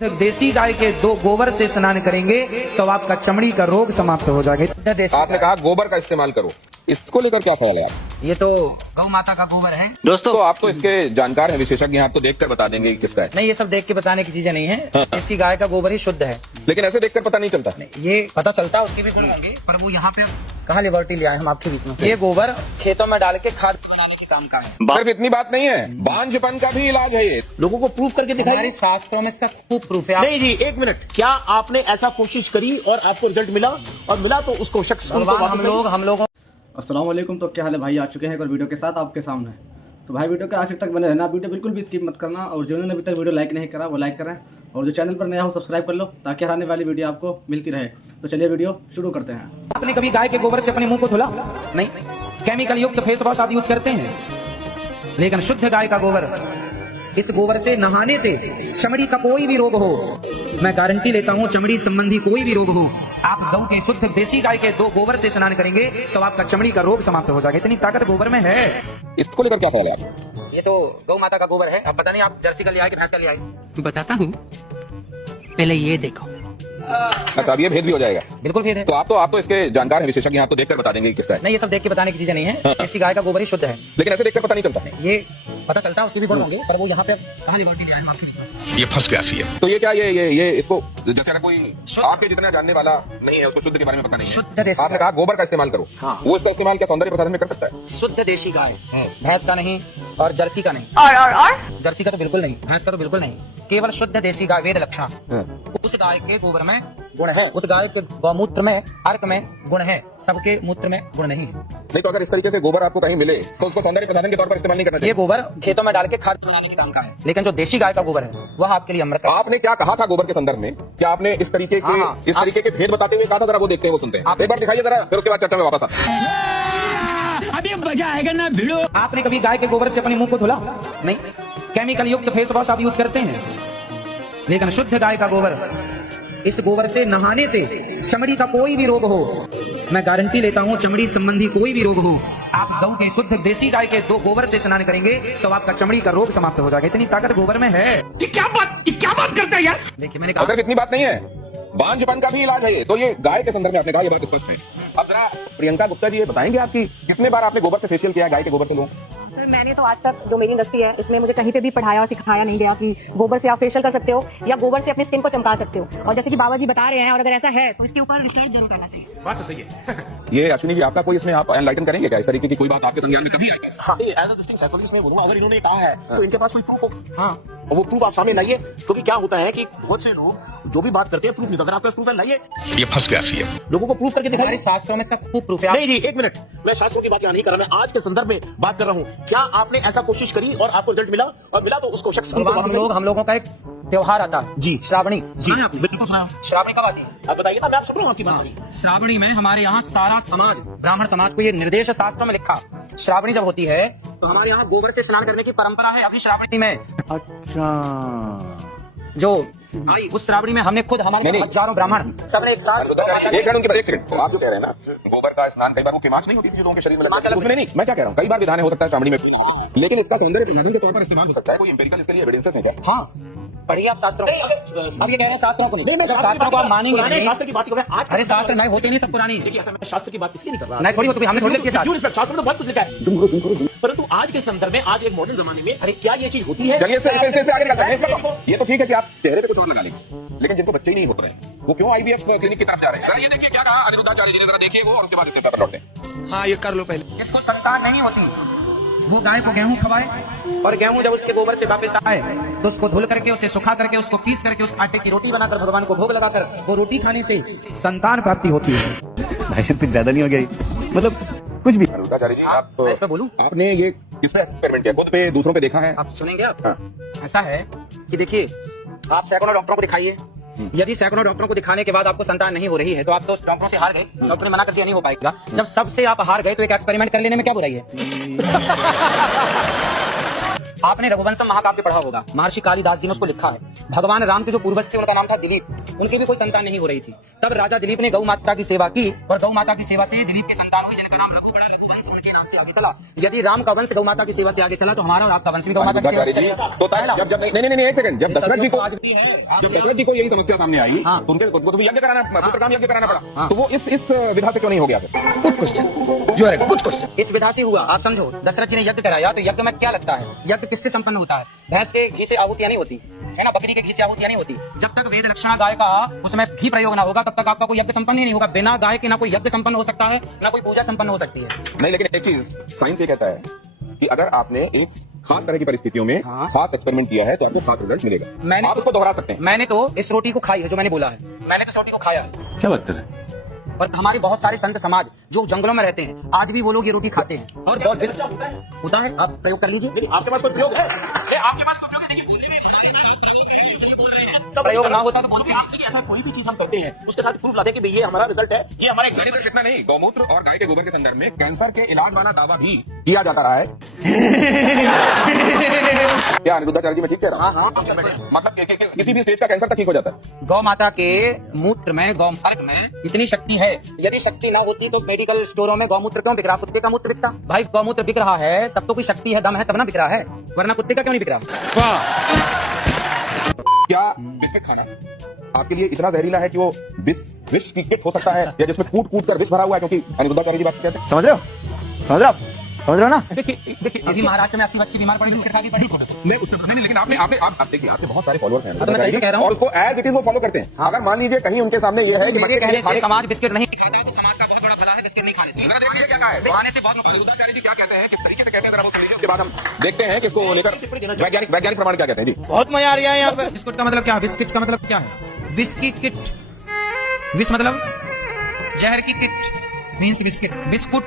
देसी गाय के 2 गोबर से स्नान करेंगे तो आपका चमड़ी का रोग समाप्त हो जाएगा। आपने कहा गोबर का इस्तेमाल करो, इसको लेकर क्या ख्याल है आप? ये तो गौ माता का गोबर है दोस्तों। तो आप तो इसके जानकार हैं, विशेषज्ञ हैं, आप तो देखकर बता देंगे कि किसका है। नहीं, ये सब देख के बताने की चीजें नहीं है। देसी गाय का गोबर ही शुद्ध है। लेकिन ऐसे देखकर पता नहीं चलता। ये पता चलता है उसके भी गुण होंगे, पर वो यहाँ पे कहाँ लिबर्टी लिया है हम आपके बीच में। ये गोबर खेतों में डाल के खाद बनाने के काम का है। सिर्फ इतनी बात नहीं है, बांझपन का भी इलाज है ये। लोगों को प्रूफ करके दिखाई। हमारे शास्त्रों में इसका खूब प्रूफ है। नहीं जी, एक मिनट, क्या आपने ऐसा कोशिश करी और आपको रिजल्ट मिला? और मिला तो उसको शख्स हम लोगों अस्सलाम वालेकुम। तो क्या हाल है भाई, आ चुके हैं एक और वीडियो के साथ आपके सामने। तो भाई वीडियो के आखिर तक बने रहना, वीडियो बिल्कुल भी स्किप मत करना। और जिन्होंने अभी तक वीडियो लाइक नहीं करा वो लाइक करें, और जो चैनल पर नया हो सब्सक्राइब कर लो, ताकि आने वाली वीडियो आपको मिलती रहे। तो चलिए वीडियो शुरू करते हैं। आपने कभी गाय के गोबर से अपने मुंह को धुला? नहीं। केमिकल युक्त फेस वॉश आप यूज करते हैं, लेकिन शुद्ध गाय का गोबर, इस गोबर से नहाने से चमड़ी का कोई भी रोग हो, मैं गारंटी लेता हूँ, चमड़ी संबंधी कोई भी रोग हो, आप गौ के शुद्ध देसी गाय के 2 गोबर से स्नान करेंगे तो आपका चमड़ी का रोग समाप्त हो जाएगा। इतनी ताकत गोबर में है। इसको लेकर क्या ख्याल है आप? ये तो गौ माता का गोबर है। अब पता नहीं आप जर्सी का लिया है कि भैंस का लिया है। बताता हूँ, पहले ये देखो। अच्छा, अब ये भेद भी हो जाएगा। बिल्कुल भेद है। तो आप तो इसके जानकार हैं, विशेषज्ञ हैं, आप तो देखकर बता देंगे कि किसका है। नहीं, ये सब देख के बताने की चीजें नहीं है। देसी गाय का गोबर ही शुद्ध है। लेकिन ऐसे देखकर पता नहीं चलता। ये पता चलता है उसके भी गुण होंगे, पर वो यहाँ पे कहाँ लिबर्टी लिया है हम आपके बीच में। ये फंस गया सीएम। तो ये क्या ये इसको, जैसे अगर कोई आपके जितना जानने वाला नहीं है, उसको शुद्ध के बारे में पता नहीं शुद्ध है, देसी आपने कहा गोबर का इस्तेमाल करो। हाँ। वो इसका इस्तेमाल क्या सौंदर्य प्रसाधन में कर सकता है? शुद्ध देसी गाय, भैंस का नहीं और जर्सी का नहीं। जर्सी का तो बिल्कुल नहीं, भैंस का तो बिल्कुल नहीं, केवल शुद्ध देसी गाय वेद लक्षण। उस गाय के गोबर में गुण है, उस गाय के गौमूत्र में, अर्क में गुण है, सबके मूत्र में गुण नहीं है। नहीं तो अगर इस तरीके से गोबर आपको कहीं मिले तो उसको सौंदर्य प्रसाधन के तौर पर इस्तेमाल नहीं करना ये चाहिए। गोबर खेतों में डाल के खाद बनाने के काम का है, लेकिन जो देसी गाय का गोबर है वह आपके लिए अमृत है। आपने क्या कहा था गोबर के संदर्भ में? क्या आपने इस तरीके के भेद बताते हुए कहा था? जरा वो देखते हैं, वो सुनते हैं। एक बार दिखाइए जरा, फिर उसके बाद चर्चा में वापस आते हैं। अभी मजा आएगा ना भिड़ो। आपने कभी गाय के गोबर से अपने मुंह को धुला? नहीं। केमिकल युक्त फेस वॉश आप यूज करते हैं, लेकिन शुद्ध गाय का गोबर, इस गोबर से नहाने से चमड़ी का कोई भी रोग हो, मैं गारंटी लेता हूँ, चमड़ी संबंधी कोई भी रोग हो, आप गौ के शुद्ध देसी गाय के 2 गोबर से स्नान करेंगे तो आपका चमड़ी का रोग समाप्त हो जाएगा। इतनी ताकत गोबर में है। ये क्या बात करता है यार? देखिए, मैंने सिर्फ कहा इतनी बात नहीं है, बांझपन का भी इलाज है ये। तो ये गाय के संदर्भ में आपने कहा, ये बात स्पष्ट है। अब जरा प्रियंका गुप्ता जी ये बताएंगे आपकी कितने बार आपने गोबर से फेशियल किया, गाय के गोबर से? लोग सर, मैंने तो आज तक जो मेरी इंडस्ट्री है इसमें मुझे कहीं पे भी पढ़ाया और सिखाया नहीं गया कि गोबर से आप फेशियल कर सकते हो या गोबर से अपनी स्किन को चमका सकते हो। और जैसे कि बाबा जी बता रहे हैं, और अगर ऐसा है तो इसके ऊपर रिसर्च जरूर करना चाहिए। बात तो सही है। ये अश्विनी जी, आपका कोई इसमें आप एनलाइटन करेंगे क्या? इस तरीके की कोई बात आपके संज्ञान में कभी आई है? हाँ, एज अ डिस्ट्रिक्ट साइकोलॉजिस्ट में बोलूंगा, अगर इन्होंने कहा है तो इनके पास कोई प्रूफ हो। हाँ, और वो प्रूफ आप सामने लाइए। क्योंकि क्या होता है कि बहुत से लोग जो भी बात करते हैं प्रूफ नहीं, तो अगर आपके पास प्रूफ है लाइए। ये फंस गया सीएम। लोगों को प्रूफ करके हमारे दिखाइए। शास्त्रों में इसका खूब प्रूफ है। नहीं जी, एक मिनट, मैं शास्त्रों की बात यहाँ नहीं कर रहा, मैं आज के संदर्भ में बात कर रहा हूँ। क्या आपने ऐसा कोशिश करी और आपको रिजल्ट मिला? और मिला तो उसको शख्स हम लोगों का एक त्योहार आता है जी, श्रावणी। जी बिल्कुल सुना। श्रावणी कब आती है? आप बताइए ना, मैं आप सुन रहा हूँ आपकी बात। श्रावणी में हमारे यहाँ सारा समाज, ब्राह्मण समाज को ये निर्देश शास्त्रों में लिखा, श्रावणी जब होती है तो हमारे यहाँ गोबर से स्नान करने की परंपरा है। अभी श्रावणी में जो आई, उस श्रावणी में हमने खुद, हमारे हजारों ब्राह्मण सबने एक साथ। एक सेकंड, आप जो कह रहे हैं ना, गोबर का स्नान कई बार वो केमाच नहीं होती थी जो लोगों के शरीर में लगती है, उसमें नहीं। मैं क्या कह रहा हूँ, कई बार विधान हो सकता है श्रावणी में, लेकिन इसका सौंदर्य प्रसाधन के तौर पर इस्तेमाल हो सकता है। कोई एम्पिरिकल इसके लिए एविडेंसेस है क्या? हाँ, पढ़िए आप शास्त्रों को। अब ये कह रहे हैं शास्त्रों को नहीं, शास्त्रों को आप मानेंगे नहीं। शास्त्र की बात कर रहे हैं आज। अरे शास्त्र नहीं होते, नहीं सब पुरानी। देखिए, ऐसा मैं शास्त्र की बात इसलिए नहीं कर रहा। नहीं, थोड़ी होती, हमने थोड़ी लिखी है शास्त्र में तो बहुत कुछ लिखा है, परंतु आज के संदर्भ में, आज एक मॉडर्न जमाने में, अरे क्या ये चीज होती है? चलिए इससे आगे निकलते हैं। ये तो ठीक है कि आप चेहरे पे कुछ और लगा लेंगे, लेकिन जिनको बच्चे ही नहीं होते रहे, वो क्यों IVF क्लिनिक की तरफ जा रहे हैं? ये देखिए क्या कहा अनिरुद्धाचार्य जी ने, जरा देखिए वो, और उसके बाद इससे पर लौटते हैं। हाँ, ये कर लो पहले। इसको संतान नहीं होती, वो गाय को गेहूं खवाए और गेहूं जब उसके गोबर से वापस आए तो उसको धुल करके, उसे सुखा करके, उसको पीस करके, उस आटे की रोटी बनाकर भगवान को भोग लगाकर, वो रोटी खाने से संतान प्राप्ति होती है। भाई कुछ ज्यादा नहीं हो गया, मतलब कुछ भी। अनिरुद्धाचार्य जी, आप मैं इस पे बोलूं? आपने ये किस पे एक्सपेरिमेंट किया? खुद पे, दूसरों पे देखा है? आप सुनेंगे आप? हाँ। ऐसा है कि देखिए, आप सैकड़ों डॉक्टरों को दिखाइए, यदि सैकड़ों डॉक्टरों को दिखाने के बाद आपको संतान नहीं हो रही है तो आप तो डॉक्टरों से हार गए। डॉक्टर ने मना कर दिया नहीं हो पाएगा। जब सबसे आप हार गए तो एक एक्सपेरिमेंट कर लेने में क्या बुराई है? आपने रघुवंशम महाकाव्य पढ़ा होगा, महर्षि कालिदास जी ने उसको लिखा है। भगवान राम के जो पूर्वज थे उनका नाम था दिलीप, उनकी भी कोई संतान नहीं हो रही थी। तब राजा दिलीप ने गौ माता की सेवा की और गौ माता की सेवा से दिलीप की संतान हुई, जिनका नाम रघु पड़ा, रघुवंश उनके नाम से आगे चला। यदि राम का वंश गौ माता की सेवा से आगे चला तो हमारा और आपका वंश भी गौ माता की सेवा से चलेगा। तो जब नहीं एक सेकंड, जब दशरथ जी को यही समस्या सामने आई तो उनके यज्ञ कराना, पुत्रकाम यज्ञ कराना पड़ा, तो वो इस विधा से क्यों नहीं हो गया? Good question, you are good question. इस विधा से हुआ, आप समझो, दशरथ जी ने यज्ञ कराया तो यज्ञ में क्या लगता है? यज्ञ किससे संपन्न होता है? भैंस के घी से आहुतियां नहीं होती है ना, बकरी के घी से आहुतियां नहीं होती। जब तक वेद लक्षणा गाय का उसमें घी प्रयोग ना होगा तब तक आपका कोई यज्ञ संपन्न ही नहीं होगा। बिना गाय के ना कोई यज्ञ संपन्न हो सकता है, ना कोई पूजा संपन्न हो सकती है। नहीं, लेकिन एक चीज साइंस ये कहता है कि अगर आपने एक खास तरह की परिस्थितियों में खास एक्सपेरिमेंट किया है तो आपको खास रिजल्ट मिलेगा। आप उसको दोहरा सकते हैं। मैंने तो इस रोटी को खाई है, जो मैंने बोला है, मैंने तो इस रोटी को खाया है। क्या बात कर रहे हैं? और हमारे बहुत सारे संत समाज जो जंगलों में रहते हैं आज भी वो लोग ये रोटी खाते हैं और बहुत होता है। आप प्रयोग कर लीजिए। आपके पास कोई प्रयोग है? आपके पास कोई प्रयोग है? देखिए, बोलने में हमारे बोल रहे हैं, प्रयोग ना होता तो बोलते हैं। आप ऐसा कोई भी चीज हम करते हैं उसके साथ प्रूफ लाते हैं कि ये हमारा रिजल्ट है, ये हमारा एक सिर्फ इतना नहीं, गौमूत्र और गाय के गोबर के संदर्भ में कैंसर के इलाज वाला दावा भी किया जाता रहा है। क्या अनिरुद्धाचार्य जी मैं ठीक कह रहा हूँ? मतलब किसी भी स्टेज का कैंसर तक ठीक हो जाता है। गौ माता के मूत्र में, गौमर्ग में इतनी शक्ति है, यदि शक्ति ना होती तो मेडिकल स्टोरों में गौमूत्र क्यों बिक रहा? कुत्ते का मूत्र बिकता। भाई गौमूत्र बिक रहा है तब तो कोई शक्ति है, दम है, तब ना बिक रहा है, वरना कुत्ते का क्यों नहीं बिक रहा? क्या बिस्किट खाना आपके लिए इतना जहरीला है कि वो विष की किट हो सकता है, या जिसमें कूट कूट कर विष भरा हुआ है? क्योंकि अनिरुद्धाचार्य जी बात कहते हैं। समझ रहे हो ना? देखिए अभी महाराष्ट्र में 80 बच्चे बीमार पड़े बिस्किट खा के पड़ी। मैं उसमें नहीं, लेकिन आपने देखिए आपके बहुत सारे फॉलोअर्स हैं, तो मैं सही कह रहा हूं। और उसको एज इट इज वो फॉलो करते हैं। अगर मान लीजिए कहीं उनके सामने ये है कि मेरे कहने से समाज बिस्किट नहीं खाता तो समाज का बहुत बड़ा भला है बिस्किट नहीं खाने से। जरा देखिए क्या कहा है, खाने से बहुत नुकसान। अनिरुद्धाचार्य जी क्या कहते हैं, किस तरीके से कहते हैं, जरा वो सुनिए, उसके बाद हम देखते हैं कि इसको लेकर वैज्ञानिक प्रमाण क्या कहते हैं। जी बहुत मजा आ रहा है यहाँ पे। बिस्कुट का मतलब क्या है? बिस्किट का मतलब क्या है? विस्की किट, विस मतलब जहर की किट मीन्स बिस्किट। बिस्कुट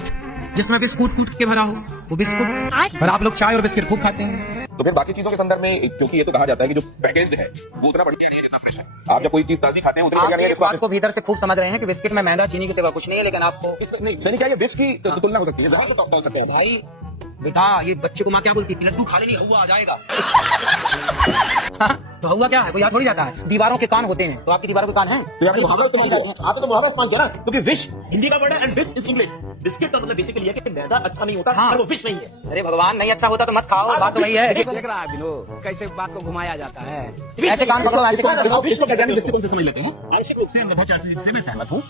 जिसमें बिस्कुट कूट के भरा हो वो बिस्कुट। और आप लोग चाय और बिस्किट खूब खाते हैं। तो फिर बाकी चीजों के संदर्भ में, क्योंकि ये तो कहा जाता है कि जो पैकेज्ड है वो उतना बढ़िया नहीं है जितना फ्रेश है। आप जब कोई चीज ताजी खाते हैं उतनी बढ़िया नहीं है। इस बात को भीतर से खूब समझ रहे हैं कि बिस्किट में मैदा चीनी के सिवा कुछ नहीं है, लेकिन आपको नहीं, क्या ये विष की तुलना हो सकती है? जहर तो तोल सकते हैं भाई। बेटा ये बच्चे को माँ क्या बोलती है? लड्डू खा लेनी, हुआ आ जाएगा। तो हुआ क्या है? कोई याद थोड़ी जाता है। दीवारों के कान होते हैं, तो आपकी दीवारों के कान हैं? तो आपने मुहावरा इस्तेमाल किया। आपने तो मुहावरा इस्तेमाल किया ना, क्योंकि विश हिंदी का वर्ड है and wish is English. Biscuit का मतलब बेसिकली है कि मैदा अच्छा नहीं होता, हाँ। और वो विश नहीं है। अरे भगवान, नहीं अच्छा होता तो मत खाओ, बात तो वही है। लग रहा है विनोद, कैसे बात को घुमाया जाता है। ऐसे कान पकड़ो, ऐसे कान पकड़ो। विश को वैज्ञानिक दृष्टिकोण से समझ लेते हैं। आंशिक रूप से मैं बहुत से मैं सहमत हूँ।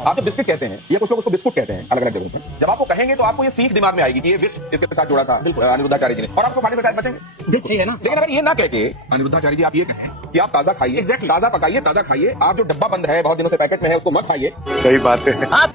आप जब बिस्किट कहते हैं, ये कुछ लोग उसको बिस्कुट कहते हैं अलग अलग जगहों पर। जब आपको कहेंगे तो आपको ये सीख दिमाग में आएगी कि ये विष इसके साथ जुड़ा था अनिरुद्धाचार्य जी ने, और आपको खाने से शायद बचेंगे। ठीक है ना? लेकिन अगर ये ना कह के अनिरुद्धाचार्य जी आप ये कहें कि आप ताजा खाइए, ताजा पकाइए, ताजा खाइए, आप जो डब्बा बंद है बहुत दिनों से पैकेट में है उसको मत खाइए। सही बात है।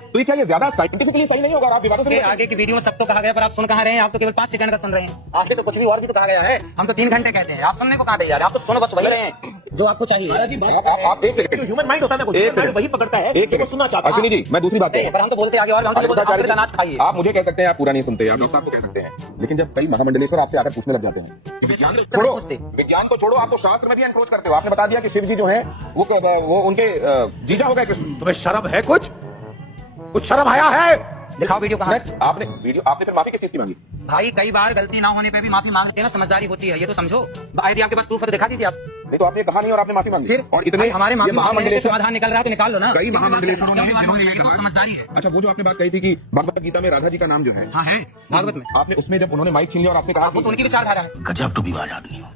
तो ये क्या ये ज्यादा साइंटिफिकली सही नहीं होगा? आप विवादों से आगे की वीडियो में सब तो कहा गया, पर आप सुन कहा रहे हैं? आप तो केवल 5 सेकंड का सुन रहे हैं। आगे तो कुछ भी और भी तो कहा गया है। हम तो 3 घंटे कहते हैं, आप सुनने को कहा दे यार। आप तो सुनो बस वही रहे हैं जो आपको चाहिए। आप एक सेकंड, ह्यूमन माइंड होता है ना, एक सेकंड वही पकड़ता है एक जो सुनना चाहता है। अश्विनी जी, मैं दूसरी बात नहीं, पर हम तो बोलते आगे और हम तो बोलते हैं अनाज खाइए। आप मुझे कह सकते हैं आप पूरा नहीं सुनते, आप डॉक्टर साहब को कह सकते हैं, लेकिन जब कई महामंडलेश्वर आपसे आकर पूछने लग जाते हैं कि विज्ञान को छोड़ो, विज्ञान को छोड़ो, आप तो शास्त्र में भी एनक्रोच करते हो। आपने बता दिया कि शिव जी जो है वो उनके जीजा हो गए कृष्ण। तुम्हें शर्म है? कुछ शर्म आया है? दिखाओ वीडियो कहाँ? आपने फिर माफी किस चीज की मांगी? भाई कई बार गलती ना होने पे भी माफी मांगते हैं ना, समझदारी होती है, ये तो समझो। यदि आपके पास प्रूफ है तो दिखा दीजिए आप। नहीं तो आपने कहा नहीं और आपने माफी मांगी। फिर और इतने हमारे ये महामंडलेश्वर समाधान निकल रहा है तो निकाल लो ना। कई महामंडलेश्वरों ने जिन्होंने ये कहा, समझदारी है। अच्छा वो जो आपने बात कही थी कि भगवत गीता में राधा जी का नाम जो है, हाँ है भागवत में, आपने उसमें जब उन्होंने माइक छीन लिया और आपने कहा वो तो उनकी विचारधारा है। गजब टू विवाद आदमी हो।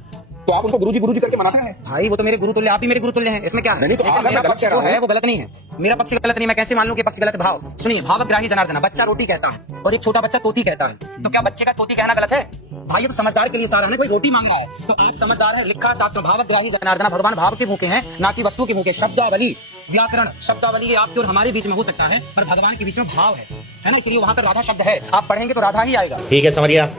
तो आप उनको गुरुजी करके मनाते हैं? भाई वो तो मेरे गुरु तुल्य, आप भी मेरे गुरु तुल्य हैं, इसमें क्या है? नहीं तो लेकिन अगर मेरा मैं गलत पक्ष कह रहा जो है हूं। वो गलत नहीं है। मेरा पक्ष गलत नहीं, मैं कैसे मान लूं कि पक्ष गलत है? भाव सुनिए, भावग्राही जनार्दन, बच्चा रोटी कहता है और एक छोटा बच्चा तोती कहता है, तो क्या बच्चे का तोती कहना गलत है? भाई ये तो समझदार के लिए सारा है, कोई रोटी मांग रहा है तो आप समझदार है। लिखा शास्त्र भावग्राही जनार्दन, भगवान भाव के भूखे हैं ना कि वस्तु के भूखे। शब्दावली व्याकरण शब्दावली ये आपके और हमारे बीच में हो सकता है, पर भगवान के बीच में भाव है ना, इसलिए वहाँ पर राधा शब्द है। आप पढ़ेंगे तो राधा ही आएगा। ठीक है, समझिया।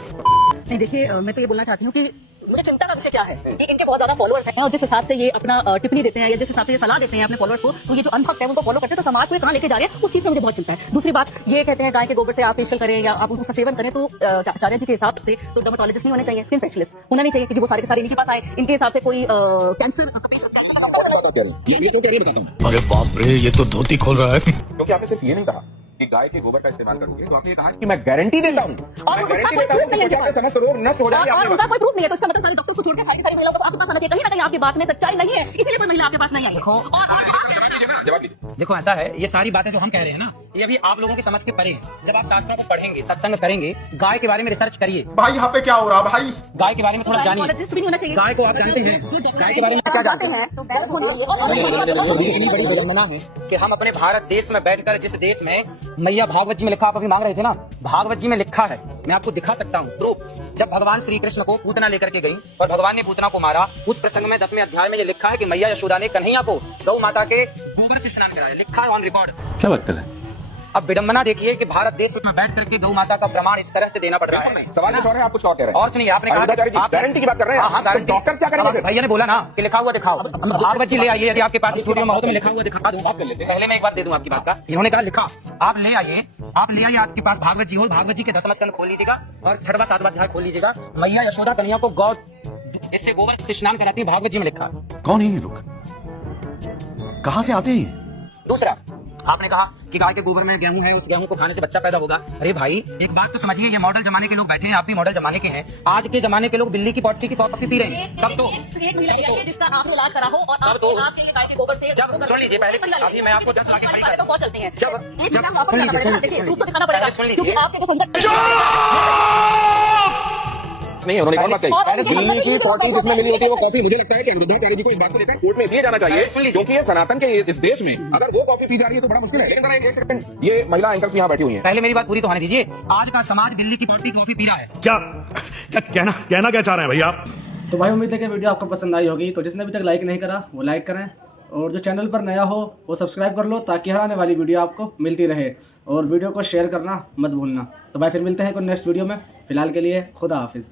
नहीं देखिए, मैं तो ये बोलना चाहती हूँ कि मुझे चिंता का विषय क्या है कि इनके बहुत ज्यादा फॉलोअर्स हैं और जिस हिसाब से ये अपना टिप्पणी देते हैं या जिस हिसाब से ये सलाह देते हैं अपने फॉलोअर्स को, तो ये जो अनभक्त है उनको फॉलो करते हैं तो समाज को कहाँ लेके जा रहे हैं उस चीज से मुझे बहुत चिंता है। दूसरी बात, ये कहते हैं गाय के गोबर से आप फेशियल करें या आप उसका सेवन करें, तो आचार्य जी के हिसाब से तो डर्मेटोलॉजिस्ट नहीं होने चाहिए, स्किन स्पेशलिस्ट होना नहीं चाहिए, क्योंकि वो सारे के सारे इनके पास आए। इनके हिसाब से कोई कैंसर ये तो क्या बताता हूँ। अरे बाप रे, ये तो धोती खोल रहा है। क्योंकि आपने सिर्फ ये नहीं कहा कि गाय के गोबर का इस्तेमाल करोगे, तो आपने ये कहा कि मैं गारंटी देता हूँ, और मैं उसका गारंटी कोई देता हूँ proof कि नहीं है 50 से 70 करोड़ नष्ट हो जाएगी और आपके उनका पास। कोई प्रूफ नहीं है, तो इसका मतलब सारे डॉक्टर्स को छोड़ के सारी महिलाओं को आपके पास आना चाहिए। कहीं ना कहीं आपकी बात में सच्चाई नहीं है, इसीलिए कोई महिला आपके पास नहीं आई है। जवाब दीजिए। देखो ऐसा है, ये सारी बातें जो हम कह रहे हैं ना, ये अभी आप लोगों की समझ के परे हैं। जब आप शास्त्रों को पढ़ेंगे, सत्संग करेंगे, गाय के बारे में रिसर्च करिए, भाई यहाँ पे क्या हो रहा है भाई? गाय के बारे में थोड़ा जानिए। गायकोलॉजिस्ट भी नहीं होना चाहिए। गाय को आप जानते हैं, गाय के बारे में क्या जानते हैं? तो गाय होनी चाहिए। इतनी बड़ी विडंबना है कि हम अपने भारत देश में बैठकर, जिस देश में मैया भागवत जी में लिखा, आप अभी मांग रहे थे ना, भागवत जी में लिखा है, मैं आपको दिखा सकता हूँ प्रूफ। जब भगवान श्री कृष्ण को पूतना लेकर के गई और भगवान ने पूतना को मारा, उस प्रसंग में 10वें अध्याय में ये लिखा है कि मैया यशोदा ने कन्हैया को गौ माता के गोबर से स्नान कराया, लिखा है ऑन रिकॉर्ड। क्या बात कर रहे हैं? अब विडंबना देखिए कि भारत देश में बैठ करके गौ माता का प्रमाण इस तरह से देना पड़ रहा है। सवाल कुछ और है, आप कुछ और कह रहे हैं। और सुनिए, आपने कहा अरुणाचार्य जी, आप गारंटी की बात कर रहे हैं। हाँ, गारंटी। डॉक्टर क्या करेंगे? भैया ने बोला ना कि लिखा हुआ दिखाओ। भागवत जी ले आइए, यदि आपके पास स्टूडियो में हो तो मैं लिखा हुआ दिखा दूं। बात कर लेते हैं। पहले मैं एक बात दे दूं आपकी बात का। इन्होंने कहा लिखा, आप ले आइए, आपके पास भागवत जी हो, भागवत जी के 10वां स्कंद खोल लीजिएगा और 6वां 7वां अध्याय खोल लीजिएगा। मैया यशोदा कन्हैया को गौ इससे गोबर से स्नान कराती है, भागवत जी में लिखा। कौन है ये लोग? कहाँ से आते हैं? दूसरा, आपने कहा कि गाय के गोबर में गेहूं है, उस गेहूं को खाने से बच्चा पैदा होगा। अरे भाई, एक बात तो समझिए, ये मॉडल जमाने के लोग बैठे हैं, आप भी मॉडल जमाने के हैं। आज के जमाने के लोग बिल्ली की पॉटी की कॉफी पी रहे हैं। कब तो जिसका आपने इलाज करा हो और आपके लिए गाय के गोबर से जब सुन लीजिए, पहले अभी मैं आपको 10 लाख की बड़ी तो बहुत चलते हैं। जब सुन लीजिए, उसको दिखाना पड़ेगा सुन लीजिए। क्योंकि आपके जो संकट नहीं, उन्होंने कौन बात कही? और दिल्ली की पॉटी जिसमें मिली होती है वो कॉफी, मुझे लगता है कि अनिरुद्धाचार्य जी को इस बात को लेकर कोर्ट में इसलिए जाना चाहिए क्योंकि ये सनातन के इस देश में अगर वो कॉफी पी जा रही है तो बड़ा मुश्किल है। लेकिन जरा एक सेकंड, ये महिला एंकर्स यहाँ बैठी हुई हैं। पहले मेरी बात पूरी तो होने दीजिए। आज का समाज दिल्ली की पॉटी कॉफी पी रहा है। क्या कहना क्या चाह रहे हैं भैया आप? तो भाई उम्मीद है कि वीडियो आपको पसंद आई होगी। तो जिसने अभी तक लाइक नहीं करा वो लाइक करें, और जो चैनल पर नया हो वो सब्सक्राइब कर लो, ताकि हर आने वाली वीडियो आपको मिलती रहे। और वीडियो को शेयर करना मत भूलना। तो भाई फिर मिलते हैं कोई नेक्स्ट वीडियो में। फिलहाल के लिए खुदा हाफिज़।